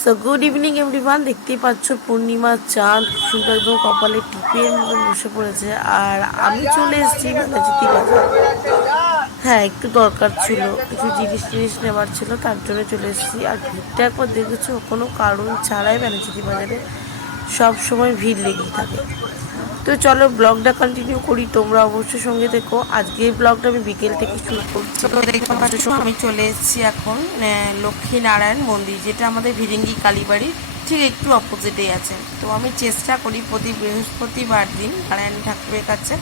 So good evening everyone. দেখতেই পাচ্ছ পূর্ণিমার চাঁদ সুন্দর একদম কপালে টিপের মতন বসে পড়েছে। আর আমি চলে এসেছি মেলাচিতি বাজার। হ্যাঁ, একটু দরকার ছিল, কিছু জিনিস টিনিস নেওয়ার ছিল, তার জন্য চলে এসেছি। আর ভিড়টা একবার দেখেছো, কোনো কারণ ছাড়াই মেলাচিতি বাজারে সব সময় ভিড় লেগেই থাকে। তো চলো ব্লগটা কন্টিনিউ করি, তোমরা অবশ্যই সঙ্গে দেখো। আজকে ব্লগটা আমি বিকেল থেকে শুরু করছি। তো দেখতে পাচ্ছ আমি চলে এসেছি এখন লক্ষ্মীনারায়ণ মন্দির, যেটা আমাদের ভিরিঙ্গি কালীবাড়ির ঠিক একটু অপোজিটেই আছে। তো আমি চেষ্টা করি প্রতি বৃহস্পতিবার দিন নারায়ণ ঠাকুরের কাছে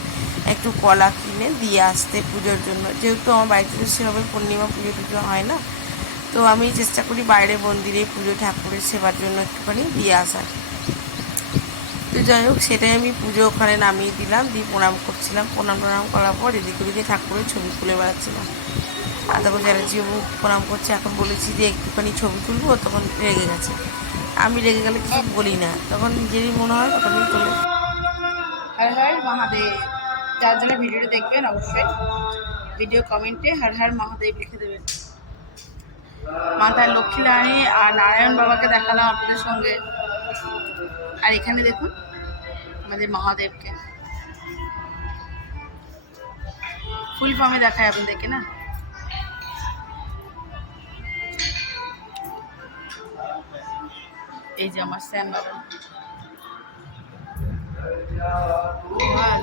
একটু কলা কিনে দিয়ে আসতে পুজোর জন্য, যেহেতু আমার বাড়িতে তো সেভাবে পূর্ণিমা পুজো টুজো হয় না। তো আমি চেষ্টা করি বাইরে মন্দিরে পুজো ঠাকুরের সেবার জন্য একটুখানি দিয়ে আসার। তো যাই হোক, সেটাই আমি পুজো ওখানে নামিয়ে দিলাম, দিয়ে প্রণাম করছিলাম। প্রণাম করার পর এদিকে ওদিকে ঠাকুরের ছবি তুলে বেড়াচ্ছিলাম। আর তখন চ্যাটার্জিবাবু প্রণাম করছে, এখন বলেছি যে একটুখানি ছবি তুলবো, তখন রেগে গেছে। আমি রেগে গেলে কিছু বলি না, তখন নিজেরই মনে হয় তখনই তুলে। হর হর মহাদেব। যারা যারা ভিডিওটা দেখবেন অবশ্যই ভিডিও কমেন্টে হর হর মহাদেব লিখে দেবেন। মাতা লক্ষ্মী রানী আর নারায়ণ বাবাকে দেখালাম আপনাদের সঙ্গে। আর এখানে দেখুন আমাদের মহাদেবকে ফুল ফর্মে দেখায় আপনাদেরকে না। এই যে আমার শ্যাম বাবা,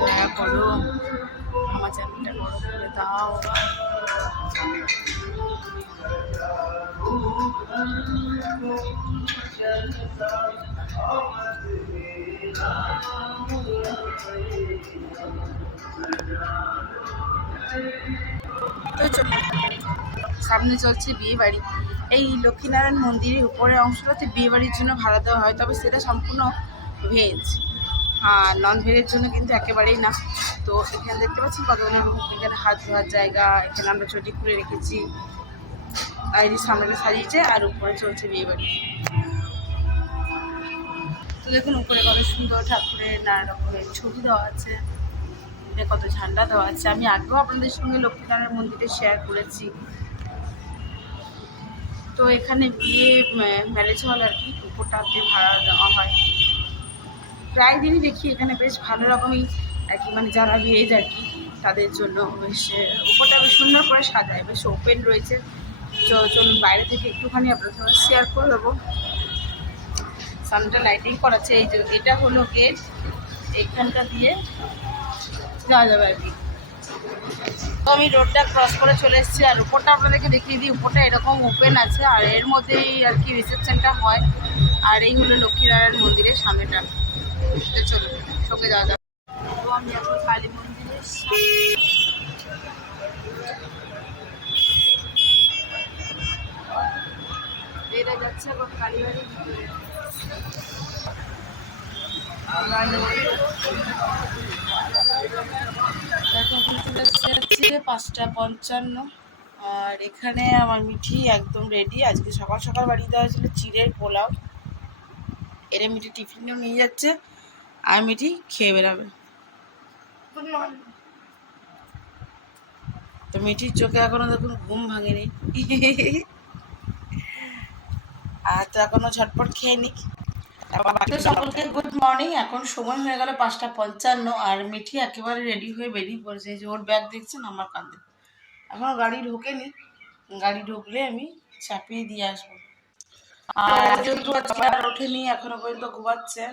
দয়া করো আমার চ্যানেলটা বড় করে দাও। তো সামনে চলছে বিয়ে বাড়ি। এই লক্ষ্মীনারায়ণ মন্দিরের উপরের অংশটাতে বিয়ে বাড়ির জন্য ভাড়া দেওয়া হয়, তবে সেটা সম্পূর্ণ ভেজ। আর নন ভেজের জন্য কিন্তু একেবারেই না। তো এখানে দেখতে পাচ্ছি কতগুলো রুম, এখানে হাত ধোয়ার জায়গা, এখানে আমরা চটি খুলে রেখেছি, আর সামনে সাজিয়েছে, আর উপরে চলছে বিয়ে বাড়ি। তো দেখুন উপরে কত সুন্দর ঠাকুরের নানা রকমের ছবি দেওয়া আছে, কত ঝান্ডা দেওয়া আছে। আমি আগেও আপনাদের সঙ্গে লক্ষ্মীনারায়ণ মন্দিরে শেয়ার করেছি। তো এখানে বিয়ে ম্যারেজ হল আর কি, উপরটাতে ভাড়া দেওয়া হয়। প্রায় দিনই দেখি এখানে বেশ ভালো রকমই আর কি, মানে যারা ভেজ আর কি তাদের জন্য বেশ উপরটা বেশ সুন্দর করে সাজায়, বেশ ওপেন রয়েছে। চলুন বাইরে থেকে একটুখানি আপনাদের সঙ্গে শেয়ার করে দেবো। সামনেটা লাইটিং করাচ্ছে, এই যে এটা হলো গেট, এইখানটা দিয়ে যাওয়া যাবে আর কি। তো আমি রোডটা ক্রস করে চলে এসেছি, আর উপরটা আপনাদেরকে দেখিয়ে দিই। উপরটা এরকম ওপেন আছে, আর এর মধ্যেই আর কি রিসেপশনটা হয়। আর এই হলো লক্ষ্মীনারায়ণ মন্দিরের সামনেটা। চলুন সঙ্গে যাওয়া যাবে। তো আমি এখন কালী মন্দিরের এটা যাচ্ছে এখন কালীবাড়ির ভিতরে। এখন চলে 5:55, আর এখানে আমার মিঠি একদম রেডি। আজকে সকাল সকাল বাড়ি দেওয়া হয়েছিল চিড়ের পোলাও, এরা মিঠি টিফিনেও নিয়ে যাচ্ছে, আর মিঠি খেয়ে বেরাবে। তো মিঠির চোখে এখনো দেখুন ঘুম ভাঙেনি, আর তো এখনো ঝটপট খেয়ে নিক। সকলকে গুড মর্নিং। এখন সময় হয়ে গেল 5:55, আর মিঠি একেবারে রেডি হয়ে বেরিয়ে পড়েছে। যে ওর ব্যাগ দেখছেন আমার কাঁধে, এখনো গাড়ি ঢোকেনি, গাড়ি ঢুকলে আমি চাপিয়ে দিয়ে আসবো। আর যেহেতু আজকে আর ওঠেনি, এখনো পর্যন্ত ঘুমাচ্ছে।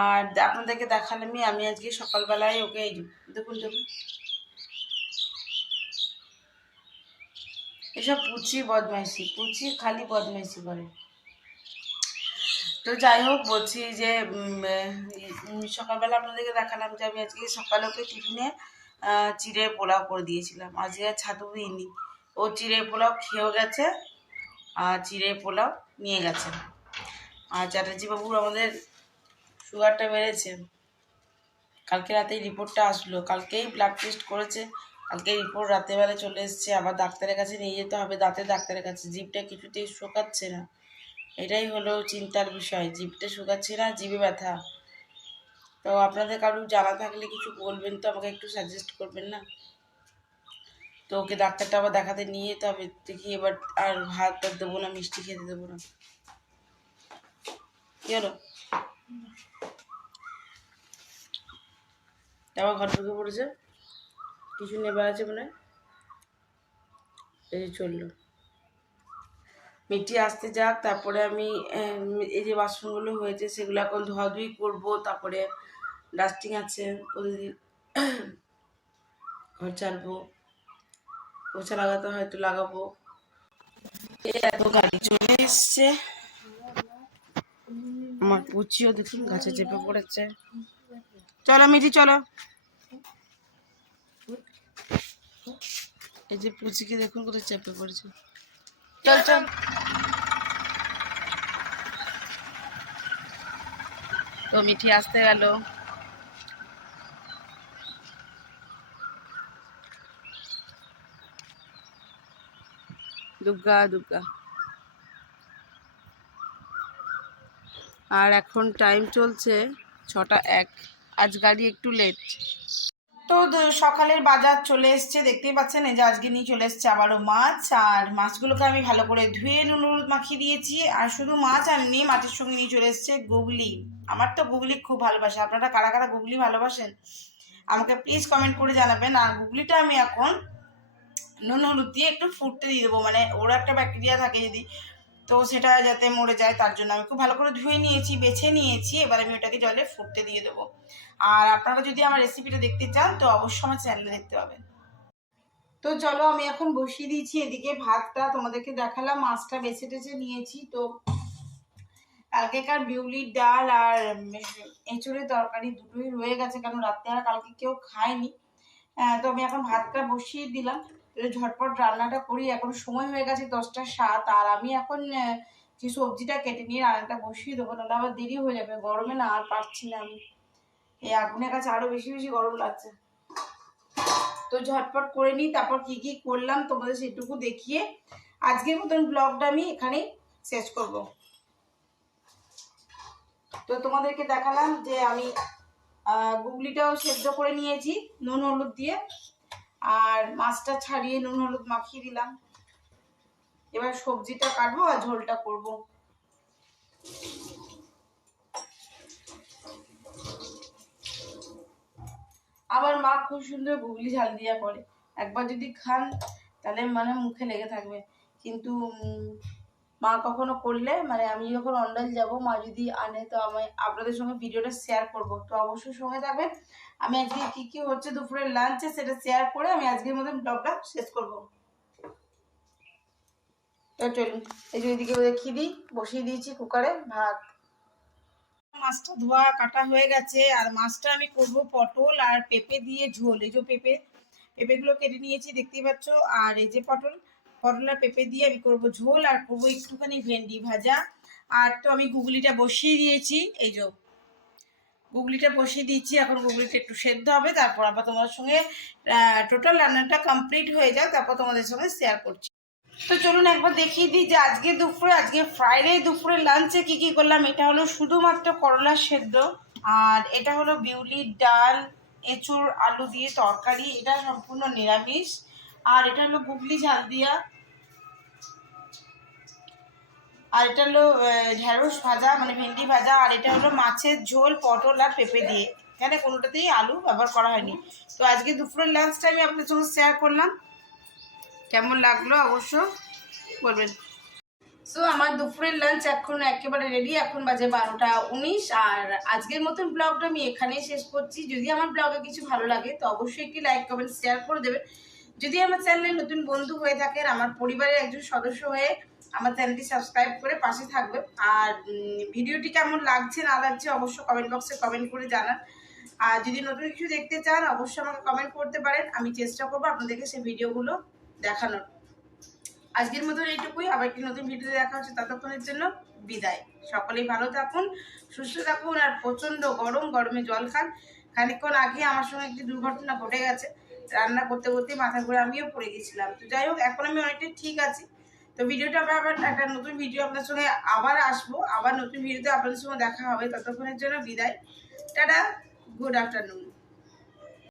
আর আপনাদেরকে দেখালামই আমি আজকে সকালবেলায় ওকে, এই দেখুন দেখুন এসব পুচি বদমাইশি, পুচি খালি বদমাইশি করে। তো যাই হোক, বলছি যে সকালবেলা আপনাদেরকে দেখালাম যে আমি আজকে সকালে ওকে টিফিনে চিড়ের পোলাও করে দিয়েছিলাম। আজকে আর ছাতু দিইনি, ও চিড়ের পোলাও খেয়েও গেছে, আর চিড়ের পোলাও নিয়ে গেছে। আর চ্যাটার্জিবাবুর আমাদের সুগারটা বেড়েছে, কালকে রাতেই রিপোর্টটা আসলো, কালকেই ব্লাড টেস্ট করেছে, কালকে রিপোর্ট রাতেরবেলা চলে এসছে। আবার ডাক্তারের কাছে নিয়ে যেতে হবে, দাঁতের ডাক্তারের কাছে। জিভটা কিছুতেই শোকাচ্ছে না, এটাই হলো চিন্তার বিষয়, জিভটা শুকাচ্ছে না, জিভে ব্যথা। তো আপনাদের কারোর জানা থাকলে কিছু বলবেন, তো আমাকে একটু সাজেস্ট করবেন না। তো ওকে ডাক্তারটা আবার দেখাতে নিয়ে যেতে হবে, দেখি এবার আর ভাত আর দেবো না, মিষ্টি খেতে দেবো না। হলো? আবার ঘর ঢুকে পড়েছে, কিছু নেবার আছে মানে এই চললো। মিষ্টি আসতে যাক, তারপরে আমি এই যে বাসনগুলো হয়েছে সেগুলো এখন ধোয়াধুয়ি করবো, তারপরে ডাস্টিং আছে প্রতিদিন, ঘর ছাড়বো, পোছা লাগাতে হয়তো লাগাবো। এত গাড়ি চলে এসছে, আমার পুচিও দেখুন গাছে চেপে পড়েছে। চলো মিঠি চলো, এই যে পুচিকে দেখুন কোথায় চেপে পড়েছে। চল চল, তো মিঠি আসতে গেল। দুর্গা দুর্গা। আর এখন টাইম চলছে 6টা 1, আজ গাড়ি একটু লেট। তো সকালের বাজার চলে এসছে, দেখতেই পাচ্ছেন। এই যে আজকে নিয়ে চলে এসছে আবারও মাছ, আর মাছগুলোকে আমি ভালো করে ধুয়ে নুন হলুদ মাখিয়ে দিয়েছি। আর শুধু মাছ আর নেই, মাছের সঙ্গে নিয়ে চলে এসছে গুগলি। আমার তো গুগলি খুব ভালোবাসে, আপনারা কারা কারা গুগলি ভালোবাসেন আমাকে প্লিজ কমেন্ট করে জানাবেন। আর গুগলিটা আমি এখন নুন হলুদ দিয়ে একটু ফুটতে দিয়ে দেবো, মানে ওর একটা ব্যাকটেরিয়া থাকে যদি, তো সেটা যাতে মরে যায় তার জন্য আমি খুব ভালো করে ধুয়ে নিয়েছি, বেছে নিয়েছি। এবার আমি ওটাকে জলে ফুটতে দিয়ে দেবো। আর আপনারা যদি আমার রেসিপিটা দেখতে চান তো অবশ্যই আমার চ্যানেলে দেখতে পাবেন। তো চলো আমি এখন বসিয়ে দিয়েছি এদিকে ভাতটা, তোমাদেরকে দেখালাম মাছটা বেছে টেছে নিয়েছি। তো কালকেকার বিউলির ডাল আর এঁচুড়ের তরকারি দুটোই রয়ে গেছে, কারণ রাত্রে আর কালকে কেউ খায়নি। তো আমি এখন ভাতটা বসিয়ে দিলাম, ঝটপট রান্নাটা করি। এখন সময় হয়ে গেছে 10টা 7, আর আমি এখন যে সবজিটা কেটে নিয়ে রান্নাটা বসিয়ে দেবো, নাহলে আবার দেরি হয়ে যাবে। গরমে না আর পারছি না আমি, এই আগুনের কাছে আরো বেশি বেশি গরম লাগছে। তো ঝটপট করে নিই, তারপর কি কি করলাম তোমাদের সেটুকু দেখিয়ে আজকের মতন ব্লগটা আমি এখানেই শেষ করব। তো তোমাদেরকে দেখালাম যে আমি গুগলিটাও সেদ্ধ করে নিয়েছি নুন হলুদ দিয়ে, আর মাছটা ছাড়িয়ে নুন হলুদ মাখিয়ে দিলাম। এবার সবজিটা কাটবো আর ঝোলটা করব। আমার মা খুব সুন্দর গুগলি ঝাল দিয়া করে, একবার যদি খান তাহলে মানে মুখে লেগে থাকবে। কিন্তু মা কখনো করলে, মানে আমি যখন অন্ডাল যাব মা যদি আনে, তো আমি আপনাদের সঙ্গে ভিডিওটা শেয়ার করব। তো অবশ্যই সঙ্গে থাকবেন। আমি আজকে কি কি হচ্ছে দুপুরের লাঞ্চে সেটা শেয়ার করে আমি আজকের মতন ব্লগটা শেষ করব। তো চলুন, এই যে এদিকে দেখিয়ে দিই, বসিয়ে দিয়েছি কুকারে ভাত। মাছটা ধোয়া কাটা হয়ে গেছে, আর মাছটা আমি করব পটল আর পেঁপে দিয়ে ঝোল। এই যে পেঁপেগুলো কেটে নিয়েছি দেখতেই পাচ্ছ, আর এই যে পটল আর পেঁপে দিয়ে আমি করব ঝোল, আর করবো একটুখানি ভেন্ডি ভাজা। আর তো আমি গুগলিটা বসিয়ে দিয়েছি, এই যে গুগলিটা বসিয়ে দিয়েছি, এখন গুগলিটা একটু সেদ্ধ হবে, তারপর আবার তোমাদের সঙ্গে টোটাল রান্নাটা কমপ্লিট হয়ে যাক, তারপর তোমাদের সঙ্গে শেয়ার করছি। তো চলুন একবার দেখিয়ে দিই যে আজকে ফ্রাইডে দুপুরে লাঞ্চে কি কি করলাম। এটা হলো শুধুমাত্র করলা সেদ্ধ, আর এটা হলো বিউলির ডাল, এঁচুড় আলু দিয়ে তরকারি, এটা সম্পূর্ণ নিরামিষ। আর এটা হলো গুগলি ঝাল দিয়া, আর এটা হলো ঢেঁড়স ভাজা মানে ভেন্ডি ভাজা, আর এটা হলো মাছের ঝোল পটল আর পেঁপে দিয়ে। এখানে কোনোটাতেই আলু ব্যবহার করা হয়নি। তো আজকে দুপুরের লাঞ্চটা আমি আপনাদের সঙ্গে শেয়ার করলাম, কেমন লাগলো অবশ্য বলবেন। সো আমার দুপুরের লাঞ্চ এখন একেবারে রেডি, এখন বাজে 12টা 19। আর আজকের মতন ব্লগটা আমি এখানেই শেষ করছি। যদি আমার ব্লগে কিছু ভালো লাগে তো অবশ্যই একটি লাইক কমেন্ট শেয়ার করে দেবেন। যদি আমার চ্যানেলে নতুন বন্ধু হয়ে থাকেন, আমার পরিবারের একজন সদস্য হয়ে আমার চ্যানেলটি সাবস্ক্রাইব করে পাশে থাকবে। আর ভিডিওটি কেমন লাগছে না লাগছে অবশ্যই কমেন্ট বক্সে কমেন্ট করে জানান। আর যদি নতুন কিছু দেখতে চান অবশ্যই আমাকে কমেন্ট করতে পারেন, আমি চেষ্টা করবো আপনাদেরকে সেই ভিডিওগুলো দেখানোর। আজকের মতন এইটুকুই, আবার একটি নতুন ভিডিওতে দেখা হচ্ছে, ততক্ষণের জন্য বিদায়। সকলেই ভালো থাকুন, সুস্থ থাকুন, আর প্রচণ্ড গরমে জল খান। খানিকক্ষণ আগে আমার সঙ্গে একটি দুর্ঘটনা ঘটে গেছে, রান্না করতে করতে মাথা ঘুরে আমিও পড়ে গেছিলাম। তো যাই হোক, এখন আমি অনেকটাই ঠিক আছি। তো ভিডিওটা আবার একটা নতুন ভিডিও আপনার সঙ্গে আবার আসবো, আবার নতুন ভিডিওতে আপনাদের সঙ্গে দেখা হবে। ততক্ষণের জন্য বিদায়, টাটা, গুড আফটারনুন।